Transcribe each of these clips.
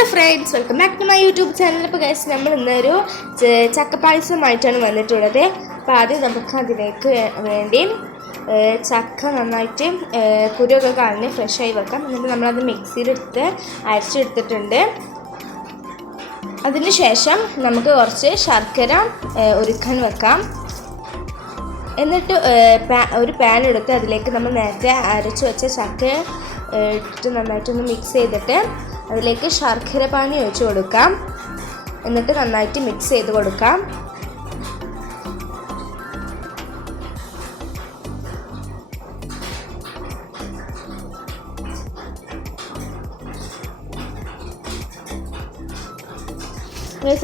Hello friends, welcome back to my YouTube channel. ഇപ്പോൾ guys നമ്മൾ ഇന്നൊരു ചക്കപ്പായസമായിട്ടാണ് വന്നിട്ടുള്ളത്. അപ്പോൾ ആദ്യം നമുക്ക് അതിലേക്ക് വേണ്ടി ചക്ക നന്നായിട്ട് കുരുവൊക്കെ കളഞ്ഞ് ഫ്രഷായി വെക്കാം. എന്നിട്ട് നമ്മളത് മിക്സിയിലെടുത്ത് അരച്ചെടുത്തിട്ടുണ്ട്. അതിന് ശേഷം നമുക്ക് കുറച്ച് ശർക്കര ഉരുക്കാൻ വെക്കാം. എന്നിട്ട് ഒരു പാൻ എടുത്ത് അതിലേക്ക് നമ്മൾ നേരത്തെ അരച്ച് വെച്ച ചക്ക ഇട്ട് നന്നായിട്ടൊന്ന് മിക്സ് ചെയ്തിട്ട് അതിലേക്ക് ശർക്കര പാനി ഒഴിച്ച് കൊടുക്കാം. എന്നിട്ട് നന്നായിട്ട് മിക്സ് ചെയ്ത് കൊടുക്കാം.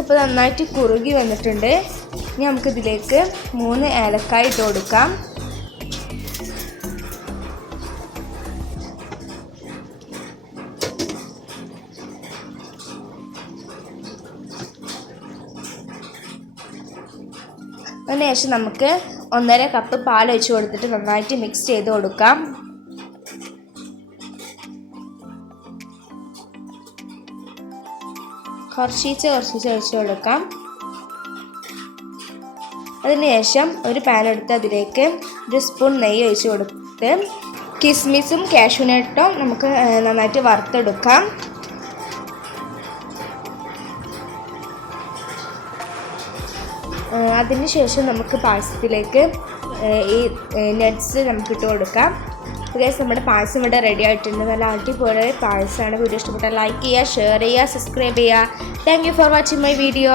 ഇപ്പോൾ നന്നായിട്ട് കുറുകി വന്നിട്ടുണ്ട്. ഇനി നമുക്കിതിലേക്ക് 3 ഏലക്കായ ഇട്ട് കൊടുക്കാം. അതിനുശേഷം നമുക്ക് 1.5 കപ്പ് പാൽ ഒഴിച്ച് കൊടുത്തിട്ട് നന്നായിട്ട് മിക്സ് ചെയ്ത് കൊടുക്കാം. കുറച്ച് ഒഴിച്ച് കൊടുക്കാം. അതിനുശേഷം ഒരു പാൻ എടുത്ത് അതിലേക്ക് 1 സ്പൂൺ നെയ്യ് ഒഴിച്ച് കൊടുത്ത് കിസ്മിസും കാഷ്യൂനട്ടും നമുക്ക് നന്നായിട്ട് വറുത്തെടുക്കാം. അതിനുശേഷം നമുക്ക് പായസത്തിലേക്ക് ഈ നട്ട്സ് നമുക്ക് ഇട്ട് കൊടുക്കാം. ഗൈസ്, നമ്മുടെ പായസം ഇവിടെ റെഡി ആയിട്ടുണ്ട്. നല്ല അടിപൊളി പായസമാണ്. വീഡിയോ ഇഷ്ടപ്പെട്ടാൽ ലൈക്ക് ചെയ്യുക, ഷെയർ ചെയ്യുക, സബ്സ്ക്രൈബ് ചെയ്യുക. Thank you for watching my video.